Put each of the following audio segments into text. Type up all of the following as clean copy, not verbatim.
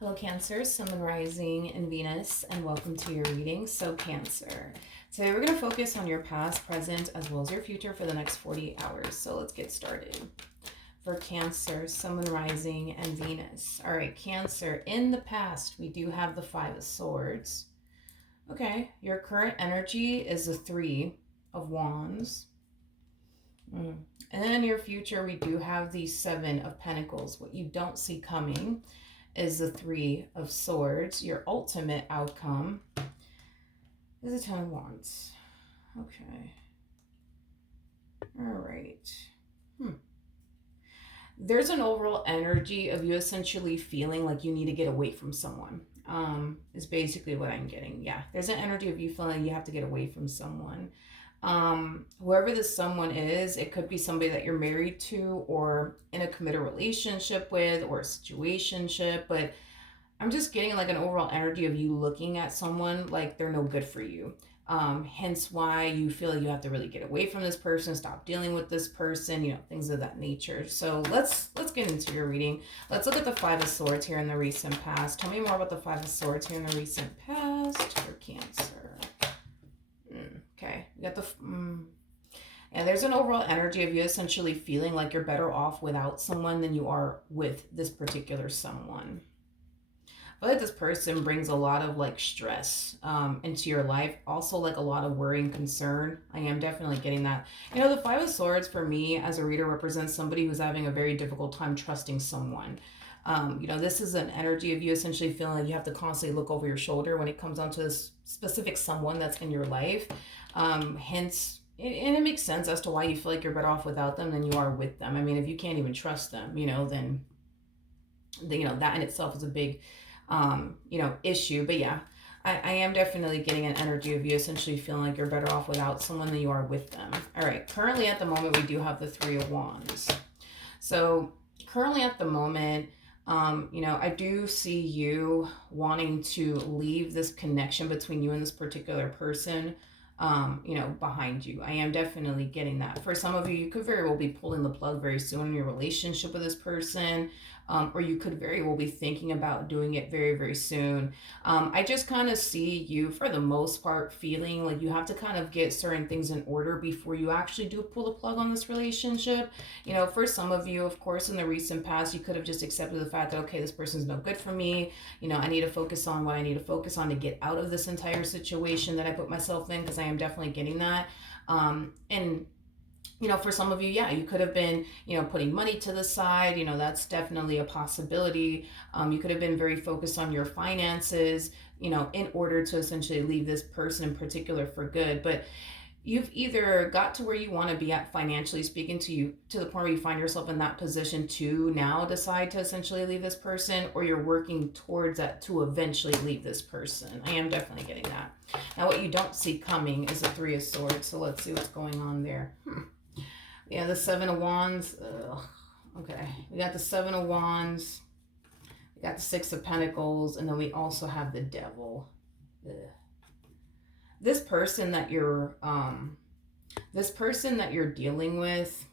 Hello, Cancer, Sun, Moon, Rising, and Venus, and welcome to your reading. So, Cancer. Today, we're going to focus on your past, present, as well as your future for the next 48 hours. So, let's get started. For Cancer, Sun, Moon, Rising, and Venus. All right, Cancer. In the past, we do have the Five of Swords. Okay, your current energy is the Three of Wands. And then in your future, we do have the Seven of Pentacles. What you don't see coming is the Three of Swords. Your ultimate outcome is the Ten of Wands. Okay. All right. There's an overall energy of you essentially feeling like you need to get away from someone. Is basically what I'm getting. Yeah, there's an energy of you feeling like you have to get away from someone. Whoever this someone is, it could be somebody that you're married to or in a committed relationship with or a situationship, but I'm just getting like an overall energy of you looking at someone like they're no good for you. Hence why you feel like you have to really get away from this person, stop dealing with this person, things of that nature. So let's get into your reading. Let's look at the Five of Swords here in the recent past. Tell me more about the Five of Swords here in the recent past for Cancer. Okay, you got the... And there's an overall energy of you essentially feeling like you're better off without someone than you are with this particular someone. I feel like this person brings a lot of like stress into your life. Also like a lot of worry and concern. I am definitely getting that. The Five of Swords for me as a reader represents somebody who's having a very difficult time trusting someone. This is an energy of you essentially feeling like you have to constantly look over your shoulder when it comes down to this specific someone that's in your life. Hence, and it makes sense as to why you feel like you're better off without them than you are with them. I mean, if you can't even trust them, then that in itself is a big issue. But yeah, I am definitely getting an energy of you essentially feeling like you're better off without someone than you are with them. All right, currently at the moment, we do have the Three of Wands. So currently at the moment, I do see you wanting to leave this connection between you and this particular person, behind you. I am definitely getting that. For some of you, you could very well be pulling the plug very soon in your relationship with this person. Or you could very well be thinking about doing it very, very soon. I just kind of see you, for the most part, feeling like you have to kind of get certain things in order before you actually do pull the plug on this relationship. For some of you, of course, in the recent past, you could have just accepted the fact that, okay, this person's no good for me. I need to focus on what I need to focus on to get out of this entire situation that I put myself in, because I am definitely getting that. And for some of you, yeah, you could have been, putting money to the side. That's definitely a possibility. You could have been very focused on your finances, in order to essentially leave this person in particular for good. But you've either got to where you want to be at financially speaking, to the point where you find yourself in that position to now decide to essentially leave this person, or you're working towards that to eventually leave this person. I am definitely getting that. Now, what you don't see coming is the Three of Swords. So let's see what's going on there. Yeah, the Seven of Wands. Ugh. Okay, we got the Seven of Wands. We got the Six of Pentacles, and then we also have the Devil. Ugh. This person that you're dealing with,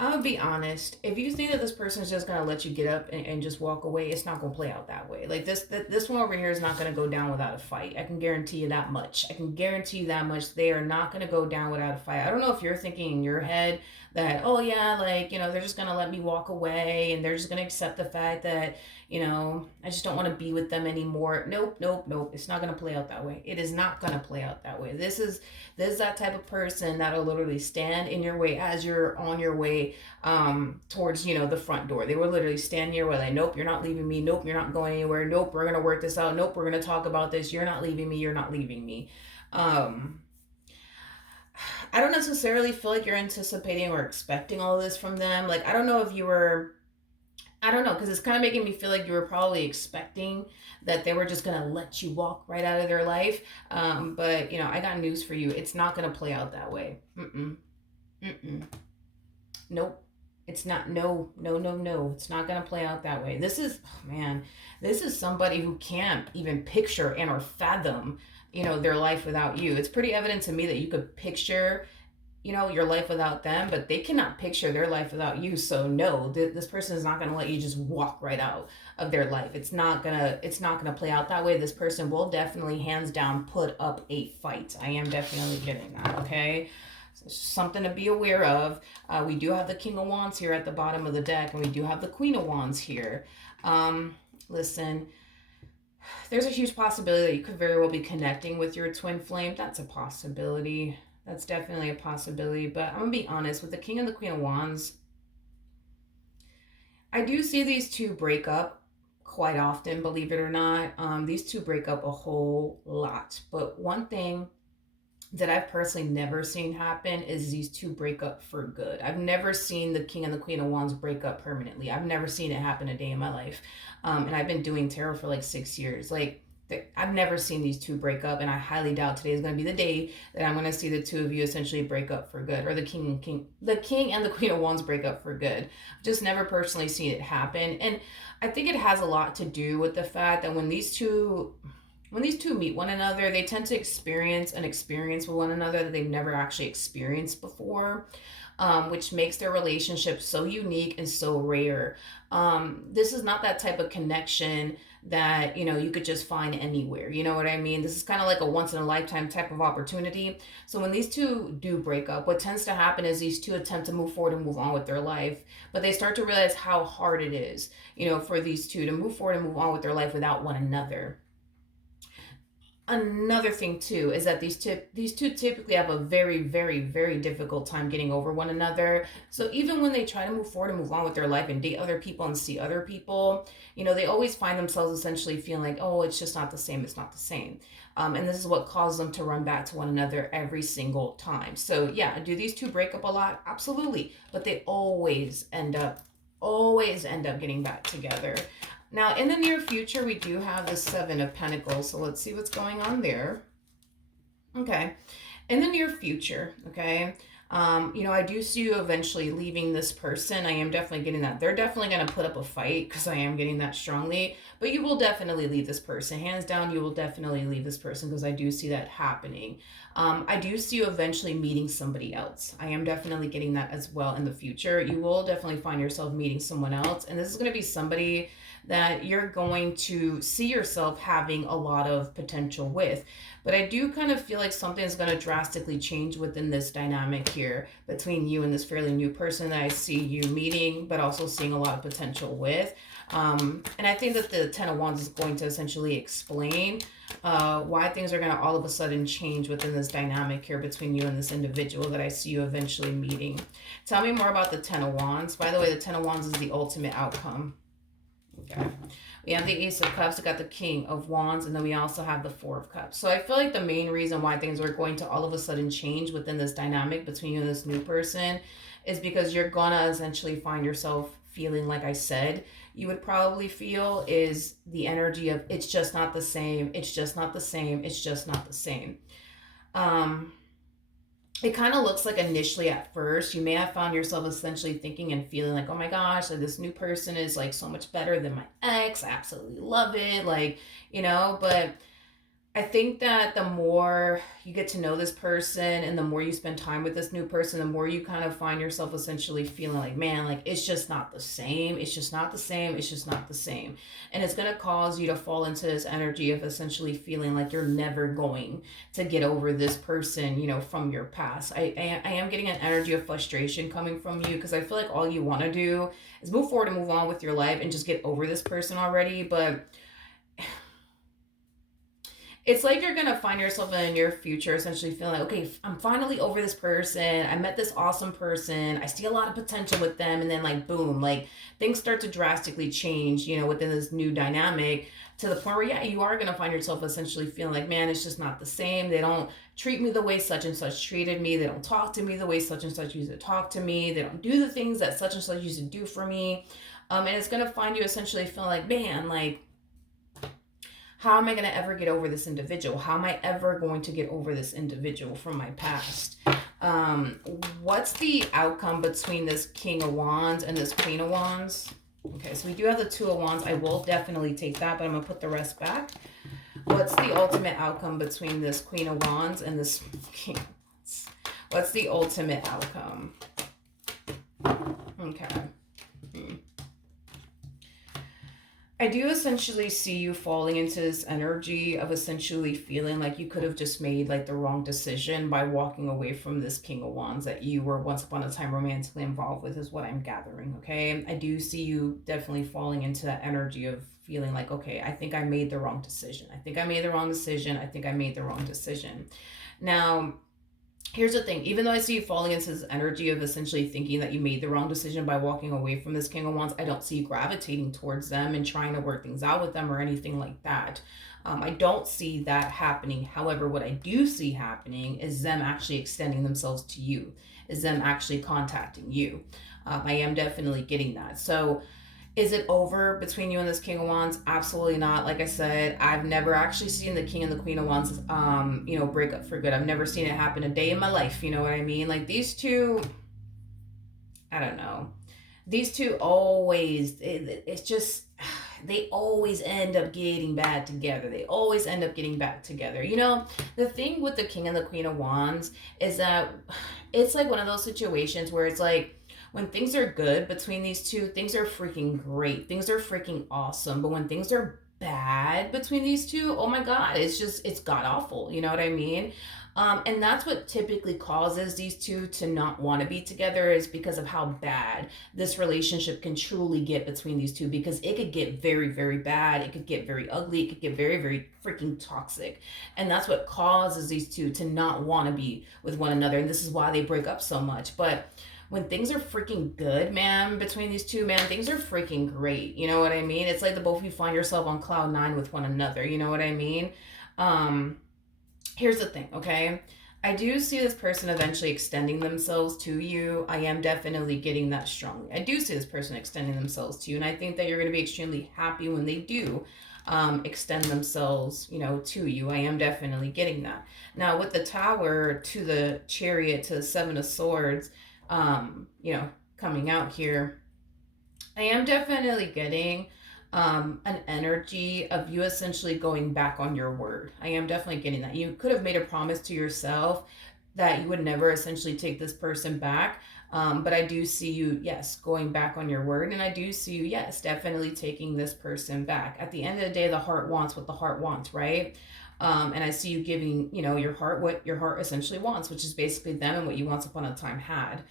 I'm gonna be honest. If you think that this person is just gonna let you get up and just walk away, it's not gonna play out that way. Like this one over here is not gonna go down without a fight. I can guarantee you that much. They are not gonna go down without a fight. I don't know if you're thinking in your head that, oh yeah, like, they're just gonna let me walk away and they're just gonna accept the fact that, I just don't want to be with them anymore. Nope. It's not going to play out that way. It is not going to play out that way. This is that type of person that'll literally stand in your way as you're on your way towards, the front door. They will literally stand near where, like, nope, you're not leaving me. Nope, you're not going anywhere. Nope, we're going to work this out. Nope, we're going to talk about this. You're not leaving me. You're not leaving me. I don't necessarily feel like you're anticipating or expecting all of this from them. Like, I don't know, because it's kind of making me feel like you were probably expecting that they were just going to let you walk right out of their life. But, I got news for you. It's not going to play out that way. Nope. It's not. No. It's not going to play out that way. This is somebody who can't even picture and or fathom, their life without you. It's pretty evident to me that you could picture your life without them, but they cannot picture their life without you. So no, this person is not going to let you just walk right out of their life. It's not gonna play out that way. This person will definitely, hands down, put up a fight. I am definitely getting that. Okay. So it's just something to be aware of. We do have the King of Wands here at the bottom of the deck, and we do have the Queen of Wands here. Listen, there's a huge possibility that you could very well be connecting with your twin flame. That's a possibility. That's definitely a possibility. But I'm going to be honest, with the King and the Queen of Wands, I do see these two break up quite often, believe it or not. These two break up a whole lot. But one thing that I've personally never seen happen is these two break up for good. I've never seen the King and the Queen of Wands break up permanently. I've never seen it happen a day in my life. And I've been doing tarot for like 6 years. Like, I've never seen these two break up, and I highly doubt today is going to be the day that I'm going to see the two of you essentially break up for good, or the king and the Queen of Wands break up for good. I've just never personally seen it happen, and I think it has a lot to do with the fact that when these two meet one another, they tend to experience an experience with one another that they've never actually experienced before, which makes their relationship so unique and so rare. This is not that type of connection that you could just find anywhere. You know what I mean? This is kind of like a once in a lifetime type of opportunity. So when these two do break up, what tends to happen is these two attempt to move forward and move on with their life, but they start to realize how hard it is, for these two to move forward and move on with their life without one another. Another thing too is that these two typically have a very, very, very difficult time getting over one another. So even when they try to move forward and move on with their life and date other people and see other people, they always find themselves essentially feeling like, oh, it's just not the same. It's not the same. And this is what causes them to run back to one another every single time. So yeah, do these two break up a lot? Absolutely. But they always end up getting back together. Now, in the near future, we do have the Seven of Pentacles. So let's see what's going on there. Okay. In the near future, okay, I do see you eventually leaving this person. I am definitely getting that. They're definitely going to put up a fight, because I am getting that strongly. But you will definitely leave this person. Hands down, you will definitely leave this person, because I do see that happening. I do see you eventually meeting somebody else. I am definitely getting that as well in the future. You will definitely find yourself meeting someone else. And this is going to be somebody that you're going to see yourself having a lot of potential with. But I do kind of feel like something is going to drastically change within this dynamic here between you and this fairly new person that I see you meeting, but also seeing a lot of potential with. And I think that the Ten of Wands is going to essentially explain why things are going to all of a sudden change within this dynamic here between you and this individual that I see you eventually meeting. Tell me more about the Ten of Wands. By the way, the Ten of Wands is the ultimate outcome. Okay. We have the Ace of Cups, we got the King of Wands, and then we also have the Four of Cups. So I feel like the main reason why things are going to all of a sudden change within this dynamic between you and this new person is because you're going to essentially find yourself feeling, like I said, you would probably feel, is the energy of it's just not the same, it's just not the same, it's just not the same. It kind of looks like initially at first, you may have found yourself essentially thinking and feeling like, oh my gosh, like this new person is like so much better than my ex. I absolutely love it. Like, but I think that the more you get to know this person and the more you spend time with this new person, the more you kind of find yourself essentially feeling like, man, like it's just not the same. It's just not the same. It's just not the same. And it's going to cause you to fall into this energy of essentially feeling like you're never going to get over this person, from your past. I am getting an energy of frustration coming from you, because I feel like all you want to do is move forward and move on with your life and just get over this person already. But it's like you're going to find yourself in the near future essentially feeling like, okay, I'm finally over this person. I met this awesome person. I see a lot of potential with them. And then like, boom, like things start to drastically change, within this new dynamic, to the point where, yeah, you are going to find yourself essentially feeling like, man, it's just not the same. They don't treat me the way such and such treated me. They don't talk to me the way such and such used to talk to me. They don't do the things that such and such used to do for me. And it's going to find you essentially feeling like, man, like, how am I going to ever get over this individual? How am I ever going to get over this individual from my past? What's the outcome between this King of Wands and this Queen of Wands? Okay, so we do have the Two of Wands. I will definitely take that, but I'm going to put the rest back. What's the ultimate outcome between this Queen of Wands and this King of Wands? What's the ultimate outcome? Okay. I do essentially see you falling into this energy of essentially feeling like you could have just made like the wrong decision by walking away from this King of Wands that you were once upon a time romantically involved with, is what I'm gathering. Okay. I do see you definitely falling into that energy of feeling like, okay, I think I made the wrong decision. I think I made the wrong decision. I think I made the wrong decision. Now, here's the thing, even though I see you falling into this energy of essentially thinking that you made the wrong decision by walking away from this King of Wands, I don't see you gravitating towards them and trying to work things out with them or anything like that. I don't see that happening. However, what I do see happening is them actually extending themselves to you, is them actually contacting you. I am definitely getting that. So is it over between you and this King of Wands? Absolutely not. Like I said, I've never actually seen the King and the Queen of Wands, break up for good. I've never seen it happen a day in my life. You know what I mean? Like these two, I don't know. These two always, it's just, they always end up getting bad together. They always end up getting back together. You know, the thing with the King and the Queen of Wands is that it's like one of those situations where it's like, when things are good between these two, things are freaking great. Things are freaking awesome. But when things are bad between these two, oh my God, it's god awful. You know what I mean? And that's what typically causes these two to not want to be together, is because of how bad this relationship can truly get between these two, because it could get very, very bad. It could get very ugly. It could get very, very freaking toxic. And that's what causes these two to not want to be with one another. And this is why they break up so much. But when things are freaking good, man, between these two, man, things are freaking great. You know what I mean? It's like the both of you find yourself on cloud nine with one another. You know what I mean? Here's the thing, okay? I do see this person eventually extending themselves to you. I am definitely getting that strongly. I do see this person extending themselves to you, and I think that you're going to be extremely happy when they do extend themselves, to you. I am definitely getting that. Now, with the Tower to the Chariot to the Seven of Swords, coming out here, I am definitely getting an energy of you essentially going back on your word. I am definitely getting that. You could have made a promise to yourself that you would never essentially take this person back. But I do see you, yes, going back on your word. And I do see you, yes, definitely taking this person back. At the end of the day, the heart wants what the heart wants, right? And I see you giving, your heart what your heart essentially wants, which is basically them and what you once upon a time had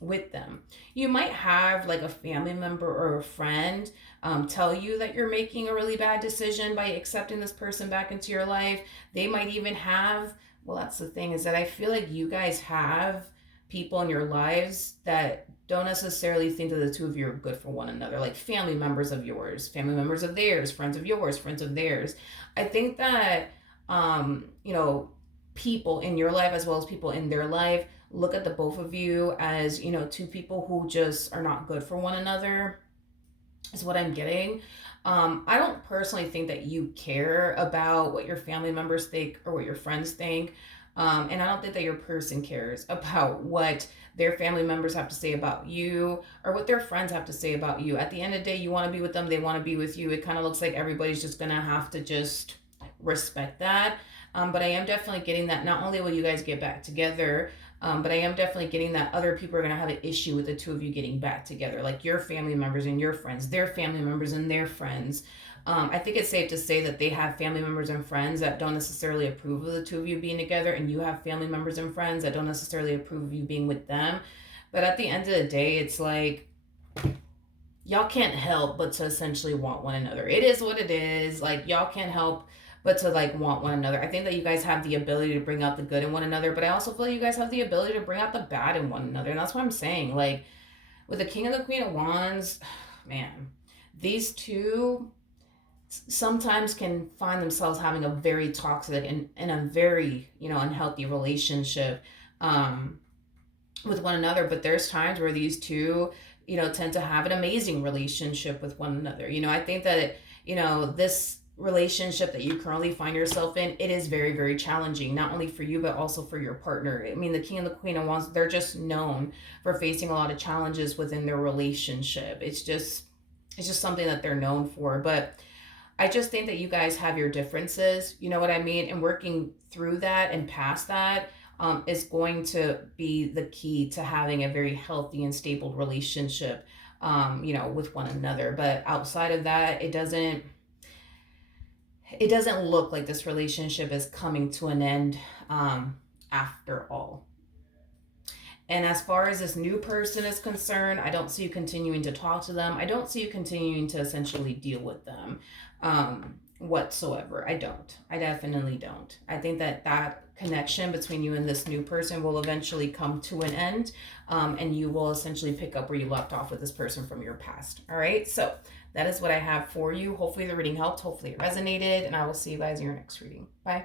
with them. You might have like a family member or a friend tell you that you're making a really bad decision by accepting this person back into your life. They might even have, well, that's the thing, is that I feel like you guys have people in your lives that don't necessarily think that the two of you are good for one another, like family members of yours, family members of theirs, friends of yours, friends of theirs. I think that people in your life as well as people in their life look at the both of you as, two people who just are not good for one another, is what I'm getting. I don't personally think that you care about what your family members think or what your friends think. And I don't think that your person cares about what their family members have to say about you or what their friends have to say about you. At the end of the day, you want to be with them, they want to be with you. It kind of looks like everybody's just going to have to just respect that. But I am definitely getting that not only will you guys get back together, but I am definitely getting that other people are going to have an issue with the two of you getting back together, like your family members and your friends, their family members and their friends. I think it's safe to say that they have family members and friends that don't necessarily approve of the two of you being together, and you have family members and friends that don't necessarily approve of you being with them. But at the end of the day, it's like, y'all can't help but to essentially want one another. It is what it is. Like, y'all can't help but to like want one another. I think that you guys have the ability to bring out the good in one another, but I also feel like you guys have the ability to bring out the bad in one another. And that's what I'm saying. Like, with the King and the Queen of Wands, man, these two sometimes can find themselves having a very toxic and a very, unhealthy relationship with one another. But there's times where these two, tend to have an amazing relationship with one another. I think that, this relationship that you currently find yourself in, it is very, very challenging, not only for you but also for your partner. I mean, the King and the Queen of Wands, they're just known for facing a lot of challenges within their relationship. It's just something that they're known for. But I just think that you guys have your differences, you know what I mean? And working through that and past that, is going to be the key to having a very healthy and stable relationship, with one another. But outside of that, it doesn't look like this relationship is coming to an end, after all. And as far as this new person is concerned, I don't see you continuing to talk to them. I don't see you continuing to essentially deal with them, whatsoever. I don't. I definitely don't. I think that connection between you and this new person will eventually come to an end, and you will essentially pick up where you left off with this person from your past. All right. So that is what I have for you. Hopefully the reading helped. Hopefully it resonated. And I will see you guys in your next reading. Bye.